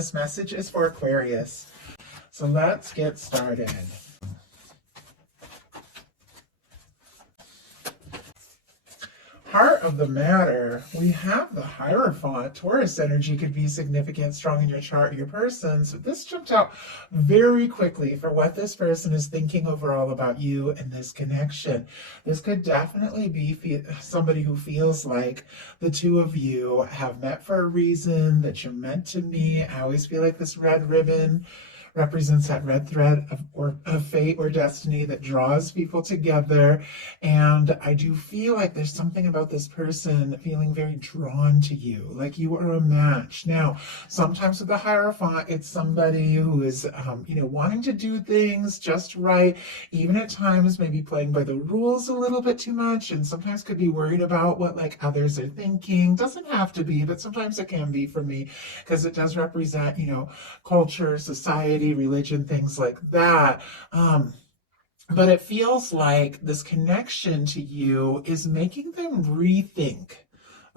this message is for Aquarius. So let's get started. Heart of the matter, we have the Hierophant. Taurus energy could be significant, strong in your chart, your person. So this jumped out very quickly for what this person is thinking overall about you and this connection. This could definitely be somebody who feels like the two of you have met for a reason, that you're meant to meet. I always feel like this red ribbon represents that red thread of fate or destiny that draws people together. And I do feel like there's something about this person feeling very drawn to you, like you are a match. Now, sometimes with the Hierophant, it's somebody who is, wanting to do things just right, even at times maybe playing by the rules a little bit too much, and sometimes could be worried about what like others are thinking. Doesn't have to be, but sometimes it can be for me, because it does represent, culture, society, religion, things like that. But it feels like this connection to you is making them rethink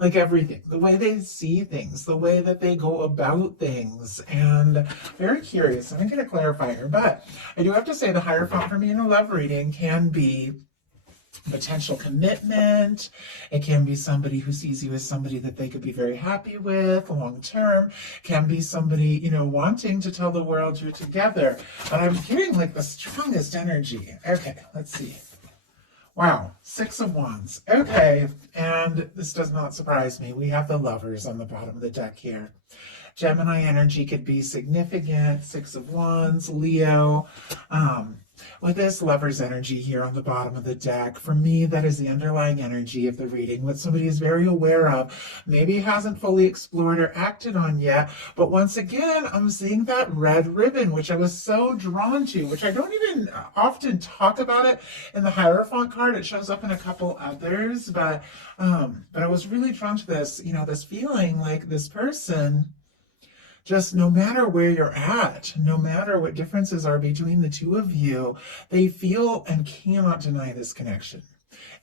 like everything, the way they see things, the way that they go about things. And very curious. I'm going to clarify here, but I do have to say the Hierophant for me in a love reading can be potential commitment. It can be somebody who sees you as somebody that they could be very happy with long term. Can be somebody, wanting to tell the world you're together. But I'm getting like the strongest energy. Okay, let's see. Wow, 6 of Wands. Okay, and this does not surprise me. We have the Lovers on the bottom of the deck here. Gemini energy could be significant. 6 of Wands, Leo. With this Lover's energy here on the bottom of the deck, for me, that is the underlying energy of the reading, what somebody is very aware of, maybe hasn't fully explored or acted on yet. But once again, I'm seeing that red ribbon, which I was so drawn to, which I don't even often talk about it in the Hierophant card. It shows up in a couple others, but I was really drawn to this, this feeling like this person, just no matter where you're at, no matter what differences are between the two of you, they feel and cannot deny this connection.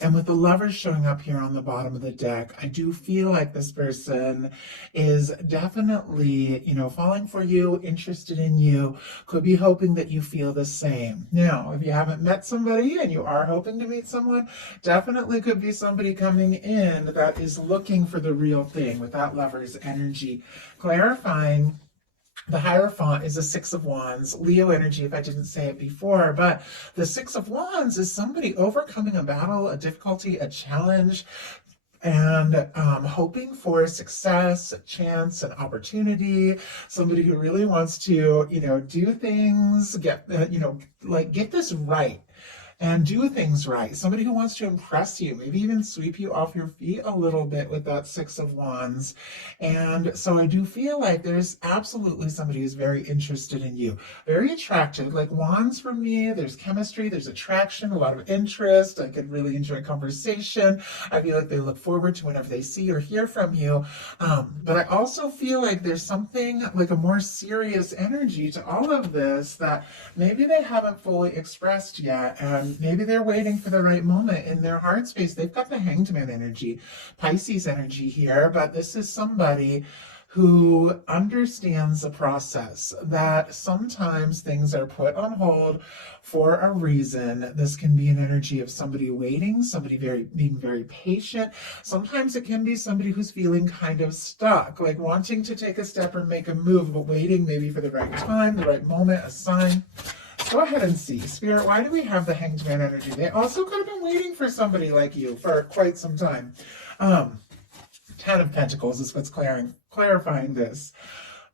And with the Lovers showing up here on the bottom of the deck, I do feel like this person is definitely, falling for you, interested in you, could be hoping that you feel the same. Now, if you haven't met somebody and you are hoping to meet someone, definitely could be somebody coming in that is looking for the real thing with that Lover's energy. Clarifying, the Hierophant is a 6 of Wands, Leo energy, if I didn't say it before, but the 6 of Wands is somebody overcoming a battle, a difficulty, a challenge, and hoping for success, chance, and opportunity. Somebody who really wants to, do things, get this right. And do things right. Somebody who wants to impress you, maybe even sweep you off your feet a little bit with that 6 of Wands. And so I do feel like there's absolutely somebody who's very interested in you, very attracted. Like Wands for me, there's chemistry, there's attraction, a lot of interest. I could really enjoy conversation. I feel like they look forward to whenever they see or hear from you. But I also feel like there's something like a more serious energy to all of this that maybe they haven't fully expressed yet. And maybe they're waiting for the right moment in their heart space. They've got the Hanged Man energy, Pisces energy here, but this is somebody who understands the process, that sometimes things are put on hold for a reason. This can be an energy of somebody waiting, somebody being very patient. Sometimes it can be somebody who's feeling kind of stuck, like wanting to take a step or make a move, but waiting maybe for the right time, the right moment, a sign. Go ahead and see. Spirit, why do we have the Hanged Man energy? They also could have been waiting for somebody like you for quite some time. 10 of Pentacles is what's clarifying this.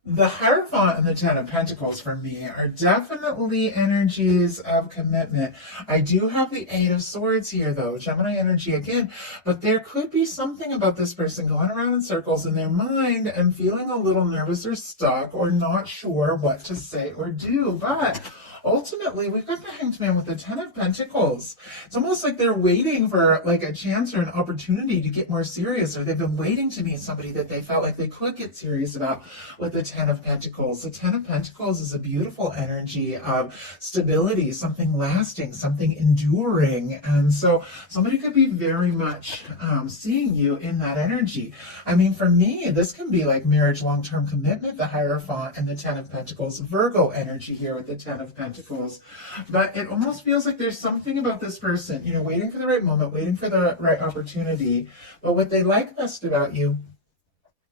The Hierophant and the 10 of Pentacles for me are definitely energies of commitment. I do have the 8 of Swords here, though, Gemini energy again, but there could be something about this person going around in circles in their mind and feeling a little nervous or stuck or not sure what to say or do. But ultimately, we've got the Hanged Man with the Ten of Pentacles. It's almost like they're waiting for like a chance or an opportunity to get more serious, or they've been waiting to meet somebody that they felt like they could get serious about with the Ten of Pentacles. The Ten of Pentacles is a beautiful energy of stability, something lasting, something enduring. And so somebody could be very much seeing you in that energy. I mean, for me, this can be like marriage, long-term commitment, the Hierophant, and the Ten of Pentacles, Virgo energy here with the Ten of Pentacles. But it almost feels like there's something about this person, you know, waiting for the right moment, waiting for the right opportunity. But what they like best about you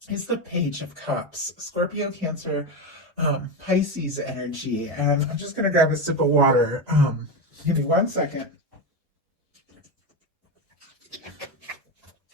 is the Page of Cups, Scorpio, Cancer, Pisces energy. And I'm just going to grab a sip of water. Give me 1 second.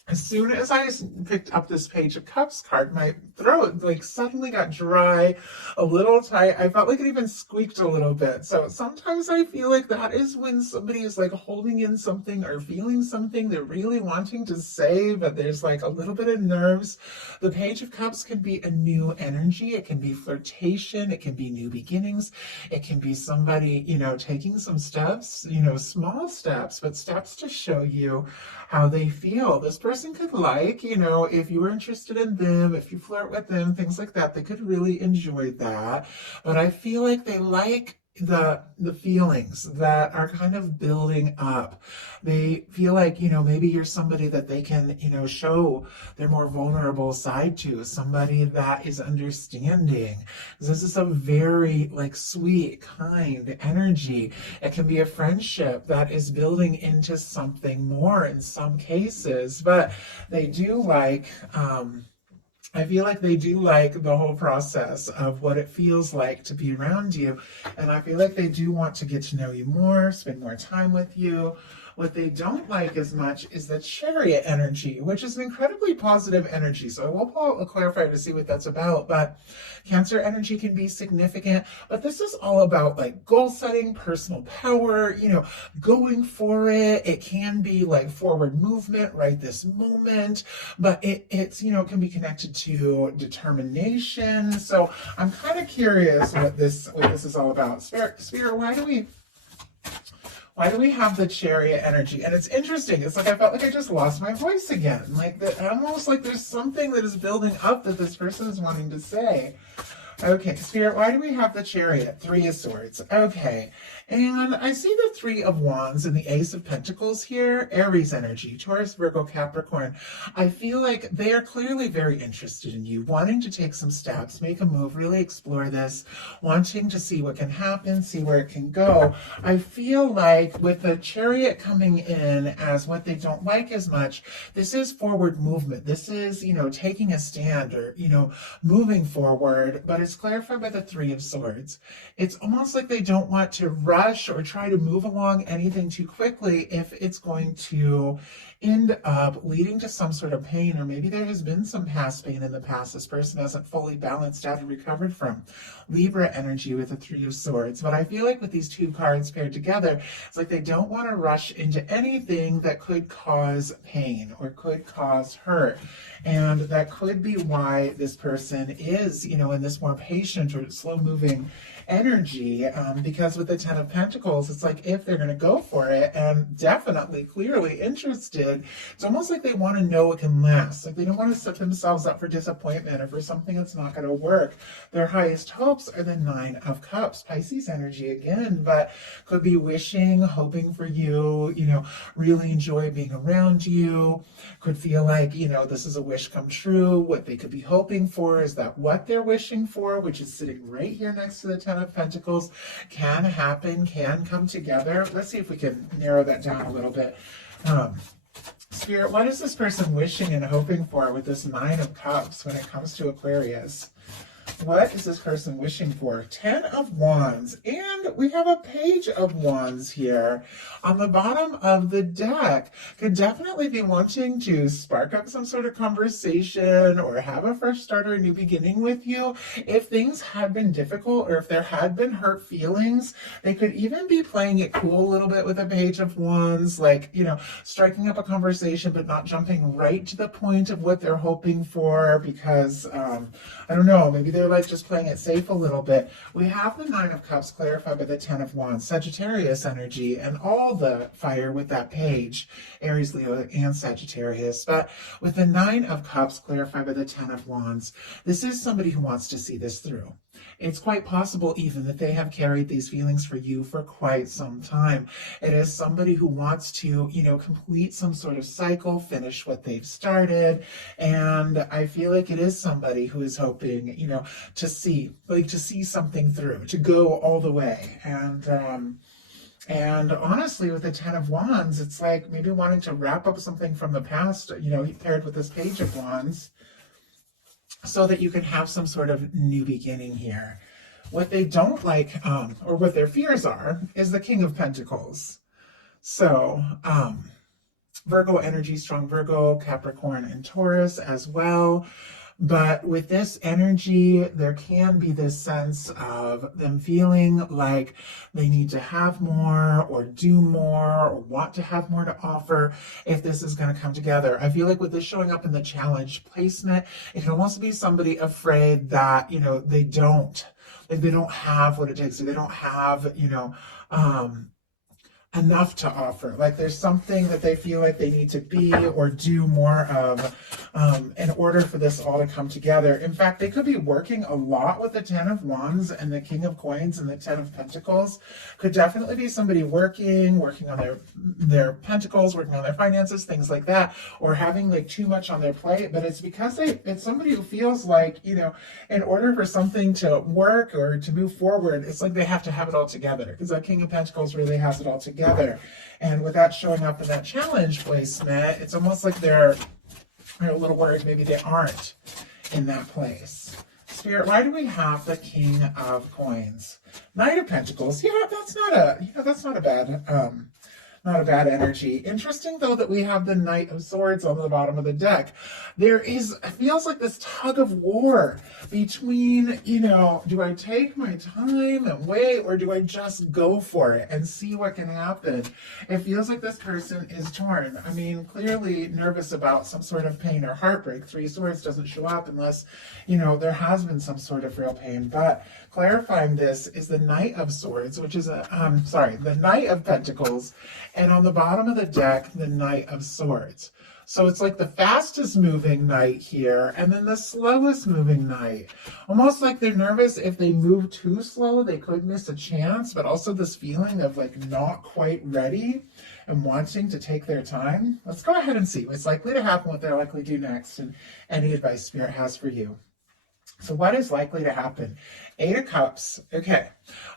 As soon as I picked up this Page of Cups card, my throat like suddenly got dry, a little tight. I felt like it even squeaked a little bit. So sometimes I feel like that is when somebody is like holding in something or feeling something they're really wanting to say, but there's like a little bit of nerves. The Page of Cups can be a new energy. It can be flirtation. It can be new beginnings. It can be somebody, you know, taking some steps, you know, small steps, but steps to show you how they feel. This person could like, you know, if you were interested in them, if you flirt with them, things like that, they could really enjoy that. But I feel like they like the feelings that are kind of building up. They feel like, you know, maybe you're somebody that they can, you know, show their more vulnerable side to, somebody that is understanding. This is a very like sweet, kind energy. It can be a friendship that is building into something more in some cases, but they do like, I feel like they do like the whole process of what it feels like to be around you. And I feel like they do want to get to know you more, spend more time with you. What they don't like as much is the Chariot energy, which is an incredibly positive energy. So I will pull a clarifier to see what that's about. But Cancer energy can be significant, but this is all about like goal setting, personal power, you know, going for it. It can be like forward movement right this moment, but it's, you know, can be connected to determination. So I'm kind of curious what this is all about. Spirit, why do we have the Chariot energy? And it's interesting. It's like I felt like I just lost my voice again. Like that, almost like there's something that is building up that this person is wanting to say. Okay, Spirit, why do we have the Chariot? Three of Swords. Okay, and I see the Three of Wands and the Ace of Pentacles here. Aries energy, Taurus, Virgo, Capricorn. I feel like they are clearly very interested in you, wanting to take some steps, make a move, really explore this, wanting to see what can happen, see where it can go. I feel like with the Chariot coming in as what they don't like as much, this is forward movement. This is, you know, taking a stand or, you know, moving forward, but it's clarified by the Three of Swords. It's almost like they don't want to rush or try to move along anything too quickly if it's going to end up leading to some sort of pain, or maybe there has been some past pain in the past this person hasn't fully balanced out and recovered from. Libra energy with the Three of Swords. But I feel like with these two cards paired together, it's like they don't want to rush into anything that could cause pain or could cause hurt. And that could be why this person is, you know, in this more patient or slow moving energy, because with the Ten of Pentacles, it's like if they're going to go for it and definitely clearly interested, it's almost like they want to know it can last. Like they don't want to set themselves up for disappointment or for something that's not going to work. Their highest hopes are the Nine of Cups, Pisces energy again, but could be wishing, hoping for you, you know, really enjoy being around you. Could feel like, you know, this is a wish come true. What they could be hoping for is that what they're wishing for, which is sitting right here next to the Ten of Pentacles, can happen, can come together. Let's see if we can narrow that down a little bit. Spirit, what is this person wishing and hoping for with this Nine of Cups when it comes to Aquarius? What is this person wishing for? Ten of Wands. And we have a Page of Wands here on the bottom of the deck. Could definitely be wanting to spark up some sort of conversation or have a fresh start or a new beginning with you. If things had been difficult or if there had been hurt feelings, they could even be playing it cool a little bit with a Page of Wands, like, you know, striking up a conversation but not jumping right to the point of what they're hoping for because, I don't know, maybe they're like just playing it safe a little bit, we have the Nine of Cups clarified by the Ten of Wands, Sagittarius energy, and all the fire with that page, Aries, Leo, and Sagittarius. But with the Nine of Cups clarified by the Ten of Wands, this is somebody who wants to see this through. It's quite possible even that they have carried these feelings for you for quite some time. It is somebody who wants to, complete some sort of cycle, finish what they've started. And I feel like it is somebody who is hoping, to see something through, to go all the way. And honestly, with the Ten of Wands, it's like maybe wanting to wrap up something from the past, paired with this Page of Wands, so that you can have some sort of new beginning here. What they don't like, or what their fears are, is the King of Pentacles. So, Virgo energy, strong Virgo, Capricorn, and Taurus as well. But with this energy, there can be this sense of them feeling like they need to have more or do more or want to have more to offer if this is going to come together. I feel like with this showing up in the challenge placement, it can almost be somebody afraid that, they don't have what it takes. They don't have, enough to offer. Like there's something that they feel like they need to be or do more of in order for this all to come together. In fact, they could be working a lot with the Ten of Wands and the King of Coins and the Ten of Pentacles. Could definitely be somebody working on their pentacles, working on their finances, things like that, or having like too much on their plate. But it's because it's somebody who feels like, in order for something to work or to move forward, it's like they have to have it all together, because that King of Pentacles really has it all together. And with that showing up in that challenge placement, it's almost like they're a little worried maybe they aren't in that place. Spirit, why do we have the King of Coins? Knight of Pentacles. Yeah, that's not a bad energy. Interesting though that we have the Knight of Swords on the bottom of the deck. It feels like this tug of war between, do I take my time and wait, or do I just go for it and see what can happen? It feels like this person is torn. I mean, clearly nervous about some sort of pain or heartbreak. Three Swords doesn't show up unless, there has been some sort of real pain. But clarifying this is the Knight of Swords, which is the Knight of Pentacles, and on the bottom of the deck, the Knight of Swords. So it's like the fastest moving knight here, and then the slowest moving knight. Almost like they're nervous if they move too slow, they could miss a chance, but also this feeling of like not quite ready and wanting to take their time. Let's go ahead and see what's likely to happen, what they're likely to do next, and any advice Spirit has for you. So what is likely to happen? Eight of Cups. Okay.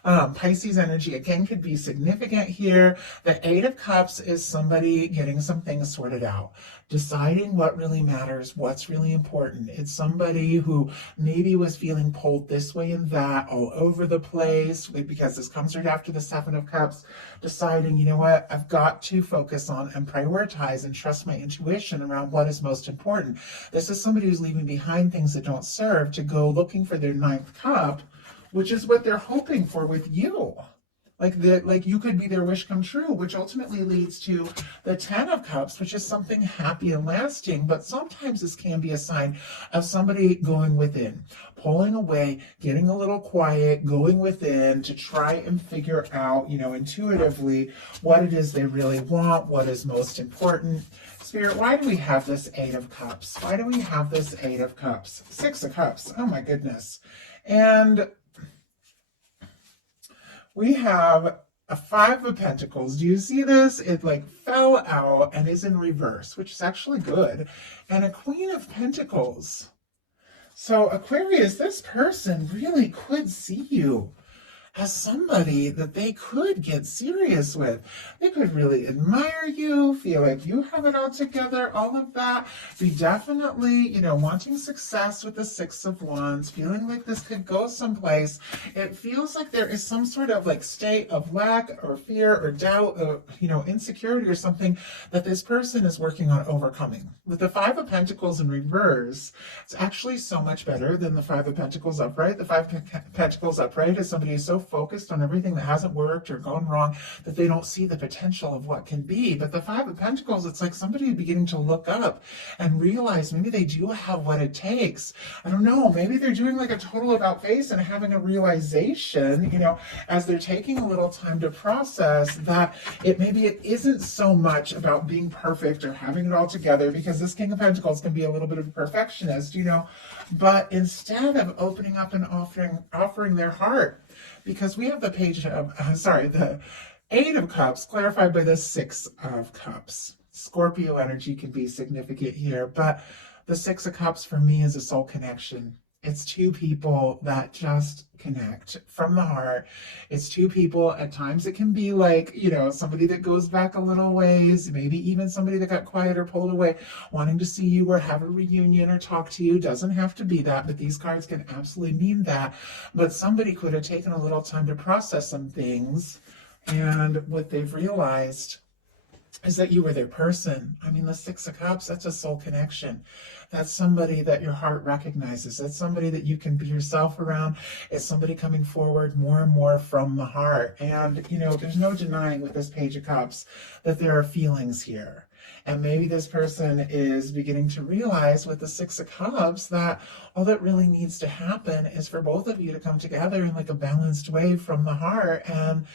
Pisces energy, again, could be significant here. The Eight of Cups is somebody getting some things sorted out, deciding what really matters, what's really important. It's somebody who maybe was feeling pulled this way and that, all over the place, because this comes right after the Seven of Cups, deciding, you know what, I've got to focus on and prioritize and trust my intuition around what is most important. This is somebody who's leaving behind things that don't serve to go looking for their ninth cup, which is what they're hoping for with you. Like you could be their wish come true, which ultimately leads to the Ten of Cups, which is something happy and lasting. But sometimes this can be a sign of somebody going within, pulling away, getting a little quiet, going within to try and figure out, intuitively what it is they really want, what is most important. Spirit, why do we have this Eight of Cups? Why do we have this Eight of Cups? Six of Cups. Oh my goodness. And we have a Five of Pentacles. Do you see this? It like fell out and is in reverse, which is actually good. And a Queen of Pentacles. So Aquarius, this person really could see you as somebody that they could get serious with. They could really admire you, feel like you have it all together, all of that. Be definitely, wanting success with the Six of Wands, feeling like this could go someplace. It feels like there is some sort of like state of lack or fear or doubt or, insecurity or something that this person is working on overcoming. With the Five of Pentacles in reverse, it's actually so much better than the Five of Pentacles upright. The Five of Pentacles upright is somebody who's so focused on everything that hasn't worked or gone wrong that they don't see the potential of what can be. But the Five of Pentacles, it's like somebody beginning to look up and realize maybe they do have what it takes. I don't know, maybe they're doing like a total about face and having a realization, as they're taking a little time to process that it isn't so much about being perfect or having it all together, because this King of Pentacles can be a little bit of a perfectionist, but instead of opening up and offering their heart, because we have the the Eight of Cups clarified by the Six of Cups. Scorpio energy can be significant here, but the Six of Cups for me is a soul connection. It's two people that just connect from the heart. It's two people. At times it can be like, somebody that goes back a little ways, maybe even somebody that got quiet or pulled away, wanting to see you or have a reunion or talk to you. Doesn't have to be that, but these cards can absolutely mean that. But somebody could have taken a little time to process some things, and what they've realized is that you were their person. I mean, the Six of Cups, that's a soul connection. That's somebody that your heart recognizes. That's somebody that you can be yourself around. It's somebody coming forward more and more from the heart. And, there's no denying with this Page of Cups that there are feelings here. And maybe this person is beginning to realize with the Six of Cups that all that really needs to happen is for both of you to come together in like a balanced way from the heart and,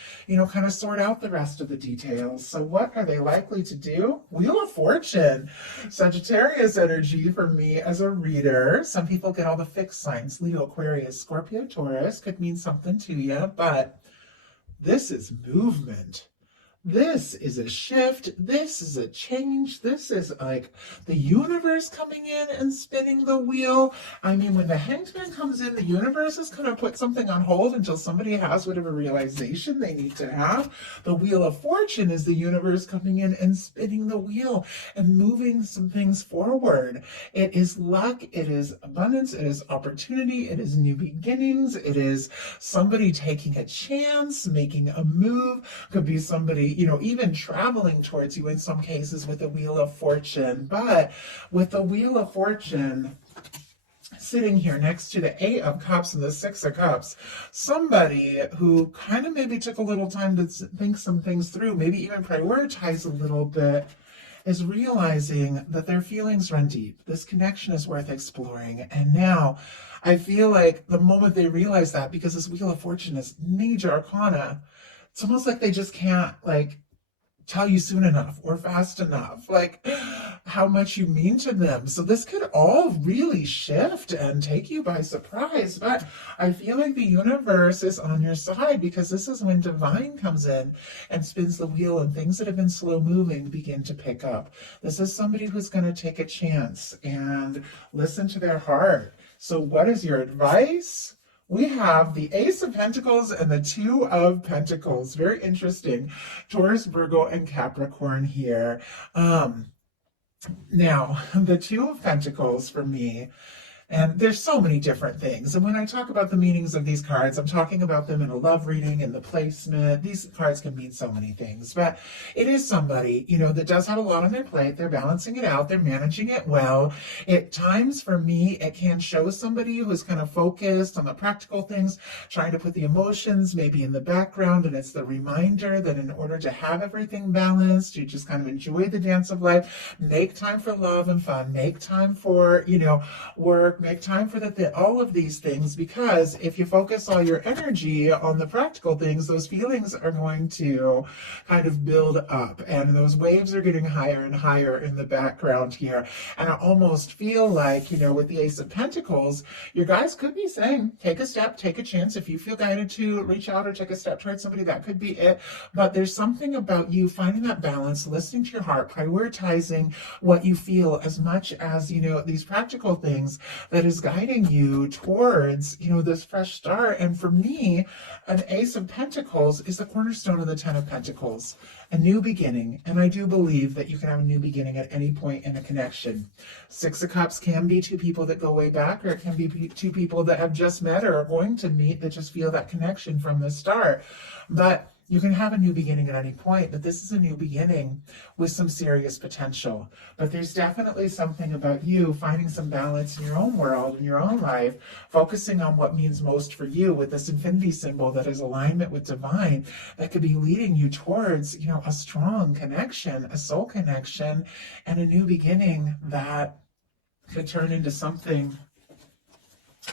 kind of sort out the rest of the details. So what are they likely to do? Wheel of Fortune, Sagittarius energy for me as a reader. Some people get all the fixed signs. Leo, Aquarius, Scorpio, Taurus could mean something to you, but this is movement. This is a shift. This is a change. This is like the universe coming in and spinning the wheel. I mean, when the Hanged Man comes in, the universe is going to put something on hold until somebody has whatever realization they need to have. The Wheel of Fortune is the universe coming in and spinning the wheel and moving some things forward. It is luck. It is abundance. It is opportunity. It is new beginnings. It is somebody taking a chance, making a move. Could be somebody, even traveling towards you in some cases with the Wheel of Fortune. But with the Wheel of Fortune sitting here next to the Eight of Cups and the Six of Cups, somebody who kind of maybe took a little time to think some things through, maybe even prioritize a little bit, is realizing that their feelings run deep. This connection is worth exploring. And now I feel like the moment they realize that, because this Wheel of Fortune is major arcana, it's almost like they just can't tell you soon enough or fast enough, how much you mean to them. So this could all really shift and take you by surprise. But I feel like the universe is on your side, because this is when divine comes in and spins the wheel and things that have been slow moving begin to pick up. This is somebody who's going to take a chance and listen to their heart. So what is your advice? We have the Ace of Pentacles and the Two of Pentacles. Very interesting. Taurus, Virgo, and Capricorn here. Now, the Two of Pentacles for me, and there's so many different things. And when I talk about the meanings of these cards, I'm talking about them in a love reading, in the placement. These cards can mean so many things. But it is somebody, that does have a lot on their plate. They're balancing it out. They're managing it well. At times, for me, it can show somebody who's kind of focused on the practical things, trying to put the emotions maybe in the background. And it's the reminder that in order to have everything balanced, you just kind of enjoy the dance of life, make time for love and fun, make time for, work, make time for all of these things, because if you focus all your energy on the practical things, those feelings are going to kind of build up, and those waves are getting higher and higher in the background here. And I almost feel like, with the Ace of Pentacles, your guys could be saying, take a step, take a chance. If you feel guided to reach out or take a step towards somebody, that could be it. But there's something about you finding that balance, listening to your heart, prioritizing what you feel as much as, these practical things, that is guiding you towards, this fresh start. And for me, an Ace of Pentacles is the cornerstone of the Ten of Pentacles, a new beginning. And I do believe that you can have a new beginning at any point in a connection. Six of Cups can be two people that go way back, or it can be two people that have just met or are going to meet that just feel that connection from the start. But You can have a new beginning at any point, but this is a new beginning with some serious potential. But there's definitely something about you finding some balance in your own world, in your own life, focusing on what means most for you with this infinity symbol that is alignment with divine, that could be leading you towards, a strong connection, a soul connection, and a new beginning that could turn into something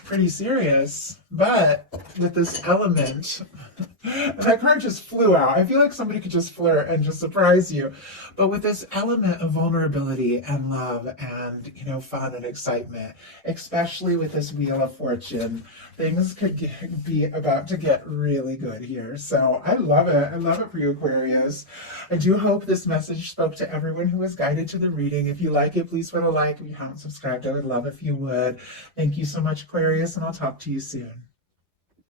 pretty serious. But with this element, that card just flew out. I feel like somebody could just flirt and just surprise you. But with this element of vulnerability and love and, fun and excitement, especially with this Wheel of Fortune, things could be about to get really good here. So I love it. I love it for you, Aquarius. I do hope this message spoke to everyone who was guided to the reading. If you like it, please put a like. If you haven't subscribed, I would love if you would. Thank you so much, Aquarius, and I'll talk to you soon.